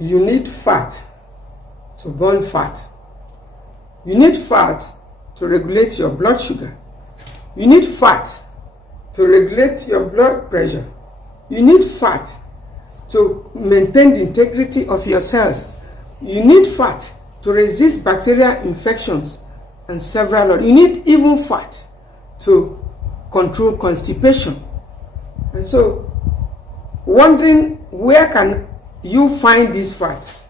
you need fat to burn fat. You need fat to regulate your blood sugar. You need fat to regulate your blood pressure. You need fat to maintain the integrity of your cells. You need fat to resist bacterial infections and several others. You need even fat to control constipation. And so, wondering where can you find these fats?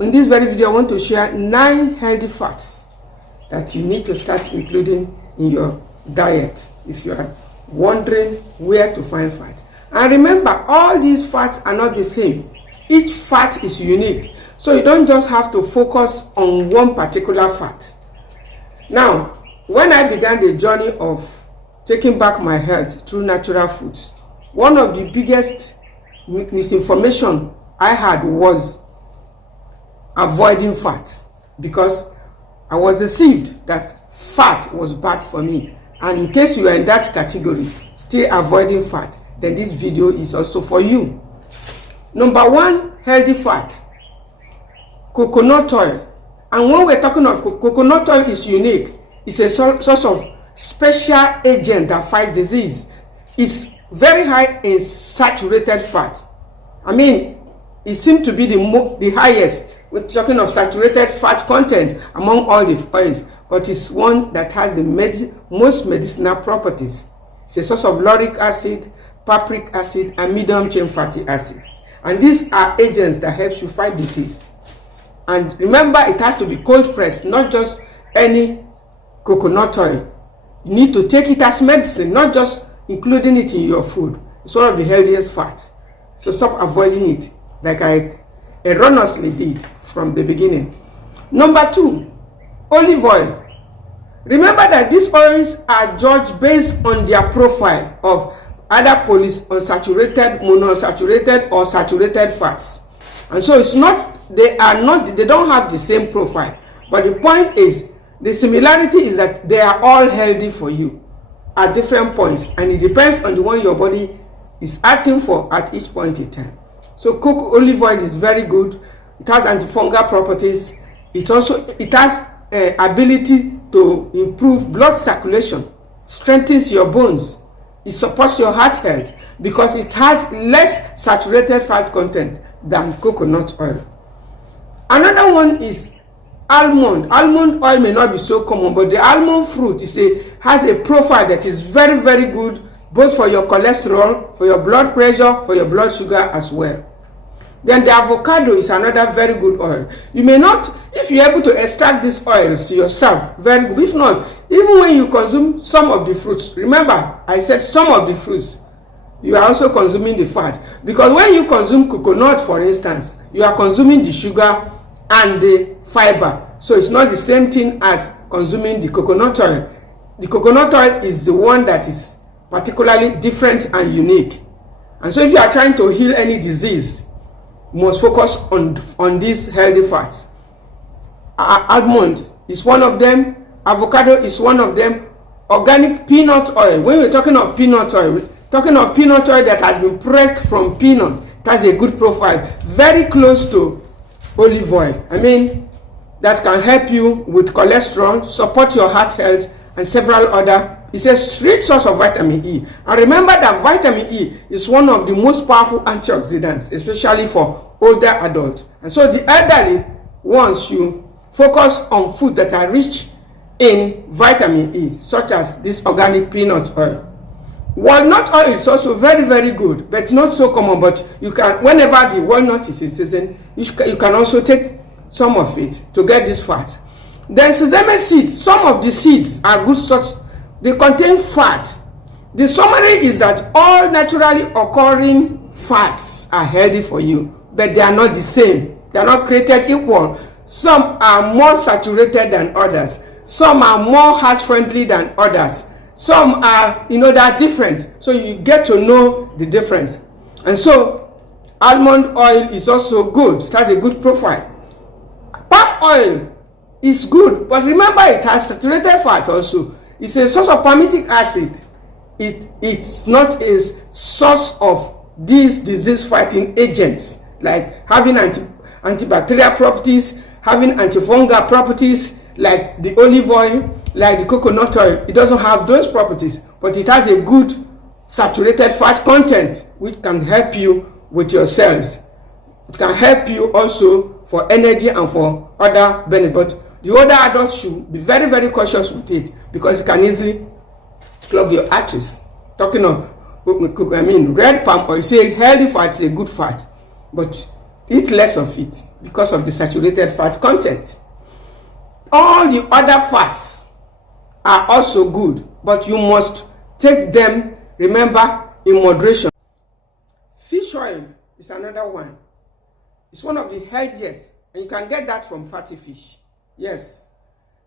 In this very video, I want to share 9 healthy fats that you need to start including in your diet if you are wondering where to find fat. And remember, all these fats are not the same. Each fat is unique. So you don't just have to focus on one particular fat. Now, when I began the journey of taking back my health through natural foods, one of the biggest misinformation I had was avoiding fat, because I was deceived that fat was bad for me. And in case you are in that category, still avoiding fat, then this video is also for you. Number 1 healthy fat, coconut oil. And when we're talking of coconut oil, is unique. It's a source of special agent that fights disease. It's very high in saturated fat. I mean, it seems to be the highest. We're talking of saturated fat content among all the oils, but it's one that has the most medicinal properties. It's a source of lauric acid, papric acid, and medium chain fatty acids. And these are agents that helps you fight disease. And remember, it has to be cold pressed, not just any coconut oil. You need to take it as medicine, not just including it in your food. It's one of the healthiest fats. So stop avoiding it, like I erroneously did from the beginning. Number 2, olive oil. Remember that these oils are judged based on their profile of either polyunsaturated, monounsaturated, or saturated fats. And so they don't have the same profile. But the point is, the similarity is that they are all healthy for you at different points, and it depends on the one your body is asking for at each point in time. So olive oil is very good. It has antifungal properties. It has ability to improve blood circulation, strengthens your bones. It supports your heart health because it has less saturated fat content than coconut oil. Another one is almond. Almond oil may not be so common, but the almond fruit has a profile that is very, very good, both for your cholesterol, for your blood pressure, for your blood sugar as well. Then the avocado is another very good oil. You may not, if you're able to extract these oils yourself, very good. If not, even when you consume some of the fruits, remember I said some of the fruits, you are also consuming the fat. Because when you consume coconut, for instance, you are consuming the sugar and the fiber. So it's not the same thing as consuming the coconut oil. The coconut oil is the one that is particularly different and unique. And so if you are trying to heal any disease, you must focus on these healthy fats. Almond is one of them. Avocado is one of them. Organic peanut oil. When we're talking of peanut oil, we're talking of peanut oil that has been pressed from peanut. That's a good profile. Very close to olive oil. I mean, that can help you with cholesterol, support your heart health, and several other. It's a rich source of vitamin E. And remember that vitamin E is one of the most powerful antioxidants, especially for older adults. And so the elderly, once you focus on food that are rich in vitamin E, such as this organic peanut oil. Walnut oil is also very, very good, but not so common. But you can, whenever the walnut is in season, you can also take some of it to get this fat. Then sesame seeds, some of the seeds are good source. They contain fat. The summary is that all naturally occurring fats are healthy for you, but they are not the same. They are not created equal. Some are more saturated than others. Some are more heart-friendly than others. Some are, they are different. So you get to know the difference. And so almond oil is also good. It has a good profile. Palm oil is good, but remember it has saturated fat also. It's a source of palmitic acid. It's not a source of these disease-fighting agents like having antibacterial properties, having antifungal properties, like the olive oil, like the coconut oil. It doesn't have those properties, but it has a good saturated fat content which can help you with your cells. It can help you also for energy and for other benefits. But the older adults should be very, very cautious with it, because it can easily clog your arteries. Talking of, red palm oil, say healthy fat is a good fat, but eat less of it because of the saturated fat content. All the other fats are also good, but you must take them, remember, in moderation. Fish oil is another one. It's one of the healthiest, and you can get that from fatty fish. Yes,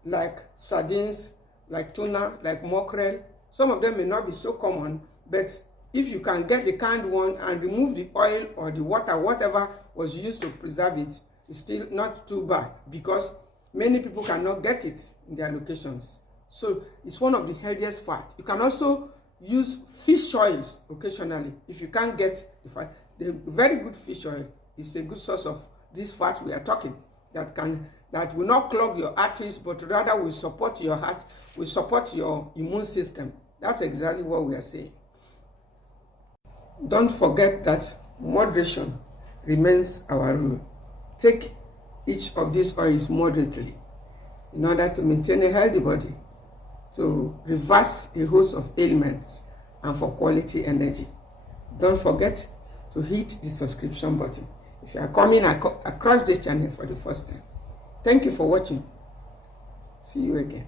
like sardines, like tuna, like mackerel. Some of them may not be so common, but if you can get the canned one and remove the oil or the water, whatever was used to preserve it, it's still not too bad, because many people cannot get it in their locations. So it's one of the healthiest fat. You can also use fish oils occasionally if you can't get the fat. The very good fish oil is a good source of this fat we are talking, that will not clog your arteries, but rather will support your heart, will support your immune system. That's exactly what we are saying. Don't forget that moderation remains our rule. Take each of these oils moderately in order to maintain a healthy body, to reverse a host of ailments, and for quality energy. Don't forget to hit the subscription button if you are coming across this channel for the first time. Thank you for watching. See you again.